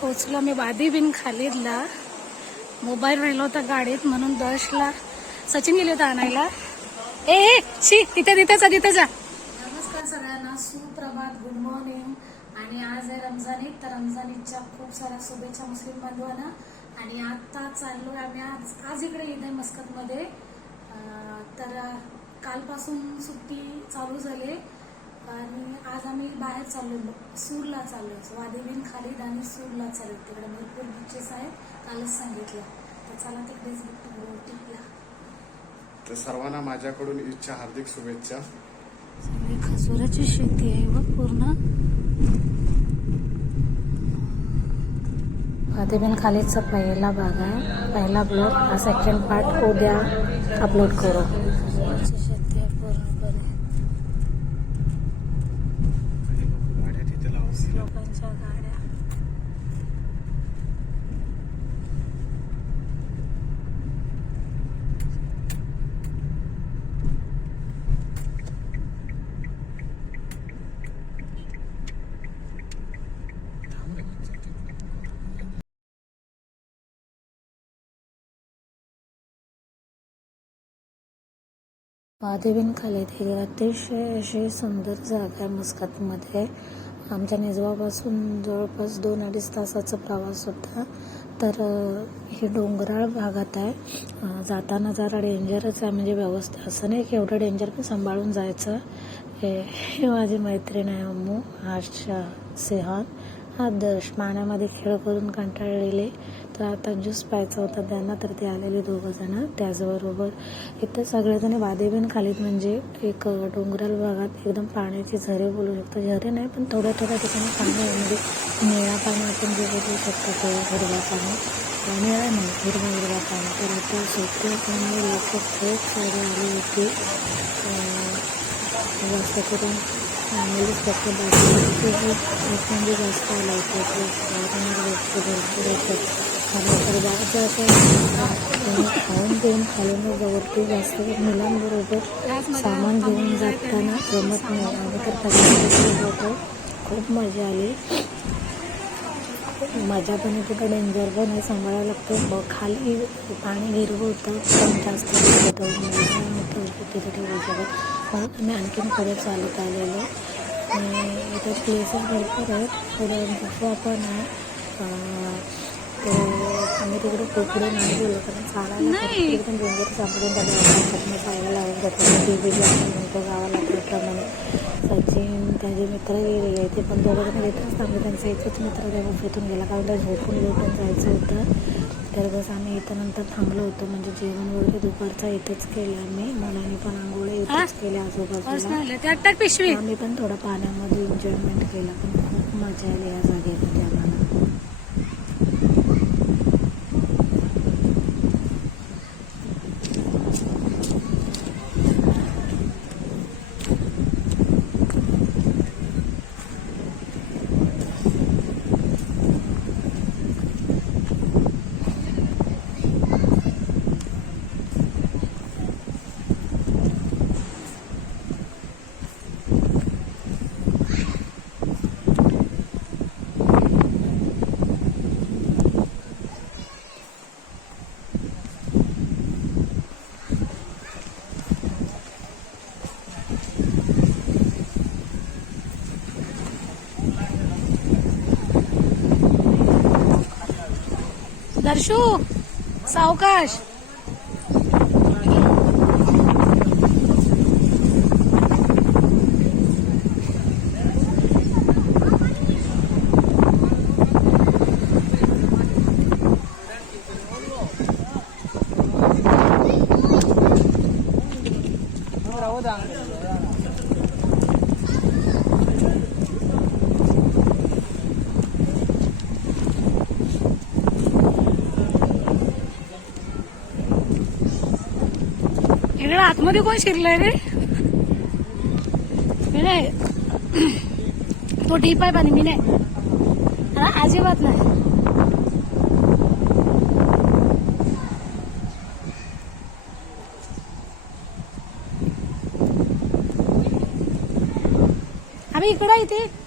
पोचलो मी वादी बिन खालीदला. मोबाईल राहिला होता गाडीत म्हणून दशला. सचिन गेले होता आणायला. ए ए, शी तिथे तिथे जा तिथे जा. नमस्कार सगळ्यांना. सुप्रभात गुड मॉर्निंग आणि आज आहे रमजान ईद. तर रमजान ईदच्या खूप साऱ्या शुभेच्छा मुस्लिम बांधवांना. आणि आता चाललोय आम्ही आज आज इकडे ईद आहे मस्कतमध्ये. तर कालपासून सुट्टी चालू झाली. आणि आज आम्ही बाहेर चाललो सूरला चाललो वादेबीन खालीद आणि सूरला चाललो तिकडे भरपूर बीचेस आहेत कालच सांगितलं. तर चला तिकडेच टिपला. तर सर्वांना माझ्याकडून ईदच्या हार्दिक शुभेच्छा. सगळी खजुराची शेती आहे व पूर्ण. फातेबीन खालीचा पहिला भाग आहे. पहिला ब्लॉग हा सेकंड पार्ट उद्या अपलोड करू. महादेवीन खालीत ही अतिशय अशी सुंदर जागा आहे मस्कतमध्ये. आमच्या निजवापासून जवळपास दोन अडीच तासाचा प्रवास होता. तर हे डोंगराळ भागात आहे. जाताना जरा डेंजरच आहे. म्हणजे व्यवस्था असं नाही की एवढं डेंजर पण सांभाळून जायचं. हे हे माझी मैत्रीण आहे अम्मू आशा सिंहान हा आदर्श पाण्यामध्ये खेळ करून कंटाळलेले. तर आता ज्यूस प्यायचा होता त्यांना तर ते आलेले दोघं जण त्याचबरोबर इथं सगळेजण वादेबीन खालीत म्हणजे एक डोंगराळ भागात एकदम पाण्याची झरे बोलू शकतो. झरे नाही पण थोड्या थोड्या ठिकाणी पाणी म्हणजे निळा पाणी आपण जे बोलू शकतो ते हिरवा पाणी. निळा नाही हिरवा हिरवा पाणी. तर आता सोपे असल्यामुळे लोक खूप सारे आले होते. जास्त करून फॅमिली फक्त बाकी जास्त आला होता लोक भरपूर होतं. खरं तर जास्त असं खाऊन पिऊन खालून वरती जास्त मुलांबरोबर सामान घेऊन जाताना जमत नाही. आम्ही तर फॅमिली होतो खूप मजा आली. मजा पण आहे कुठं डेंजर पण आहे. सांभाळावं लागतं. खाली पाणी हिरवं होतं पण जास्त होतं. होतं तिथे ठेवू शकत म्हणून आम्ही आणखीन पुढे चालत आलेलो. आणि इथे प्लेसेस भरपूर आहेत. पुढे गुफा पण आहे आम्ही तिकडे पुढे नाही गेलो कारण चालायला एकदम डेंजर सापडून त्याला जायला लावून जातो टी व्ही आपण म्हणतो गावाला त्याप्रमाणे सचिन त्याचे मित्र गेलेले ते पण दोघं जण येतच थांबले. त्यांचा एकच मित्र त्या गुफेतून गेला. कारण त्या झोपून झोपून जायचं होतं. तर बस आम्ही इथं नंतर थांबलो होतो. म्हणजे जेवण वगैरे दुपारचं इथंच केलं आम्ही. मुलांनी पण आंघोळी इथंच केल्या आजूबाजूला. पिशवी. आम्ही पण थोडं पाण्यामध्ये एन्जॉयमेंट केला. पण खूप मजा आली या जागेमध्ये Darshu, saukash. इकडे आतमध्ये कोण शिरलंय रे? मी नाही. तो डीप आहे पाणी मी नाही. अजिबात नाही. आम्ही इकडं आहे इथे.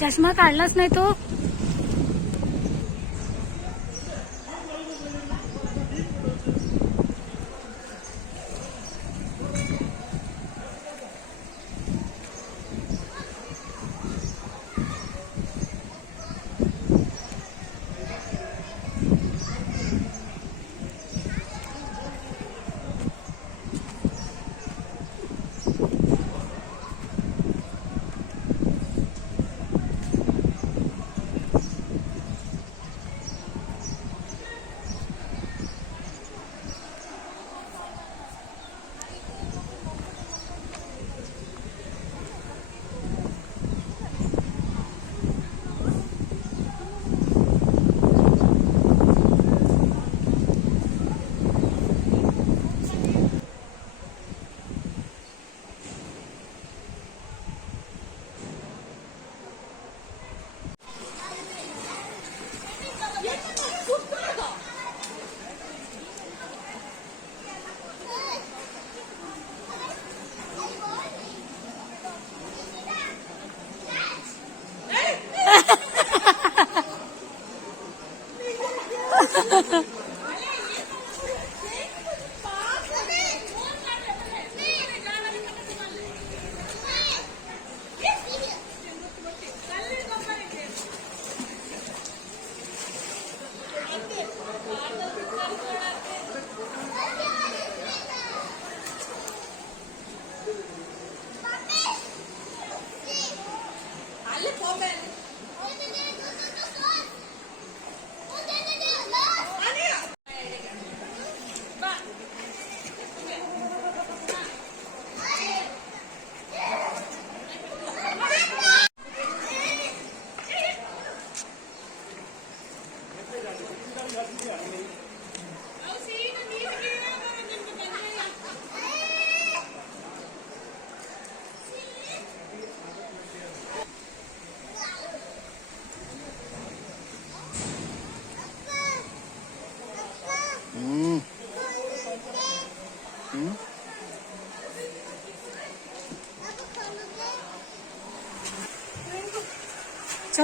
चष्मा काढलाच नाही तो.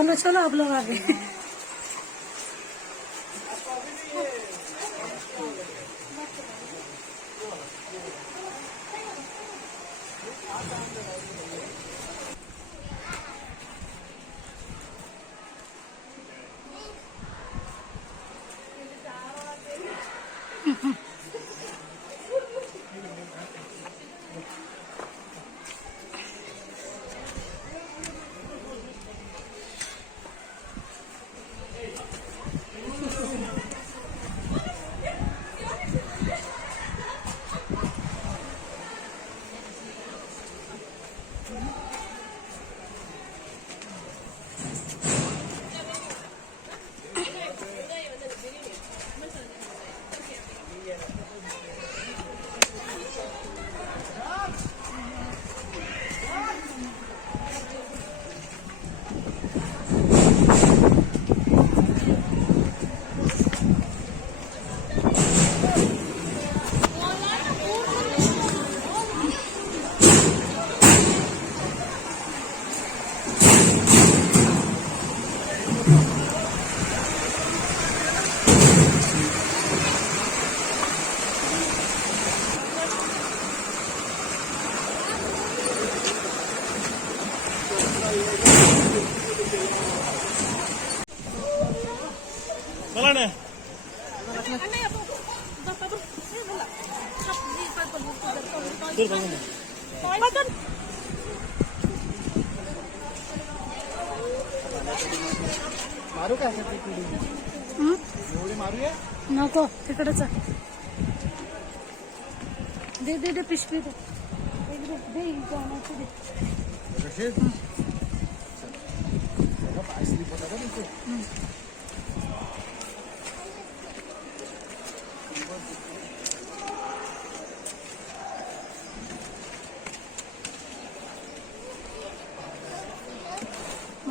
चलो चलो आप लोग आगे चला ना. मारू काय एवढी मारूया नको तिकडच दे दे. दे पिशवी दे दे, दे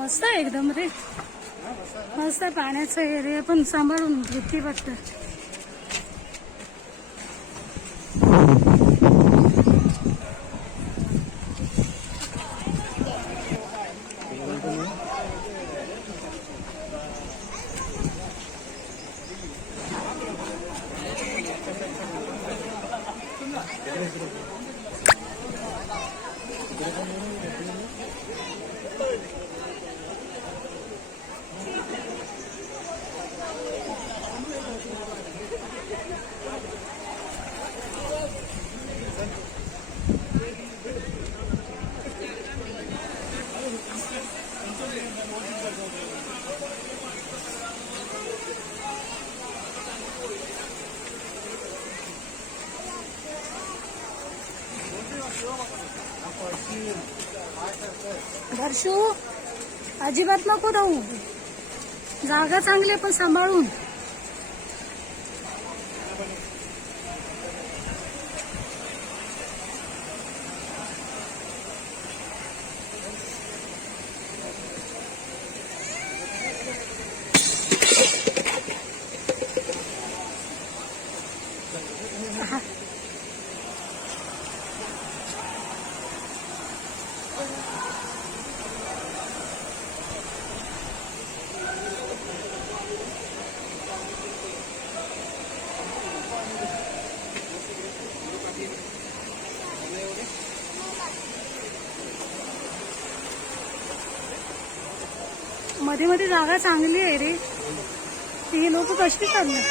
मस्त आहे एकदम रे. मस्त आहे पाण्याचा एरिया पण सांभाळून घेतली वाटतं. हर्षू अजिबात नको जाऊ जागा चांगली आहे पण सांभाळून. मध्ये मध्ये जागा चांगली आहे रे. ती लोक कशी चालणार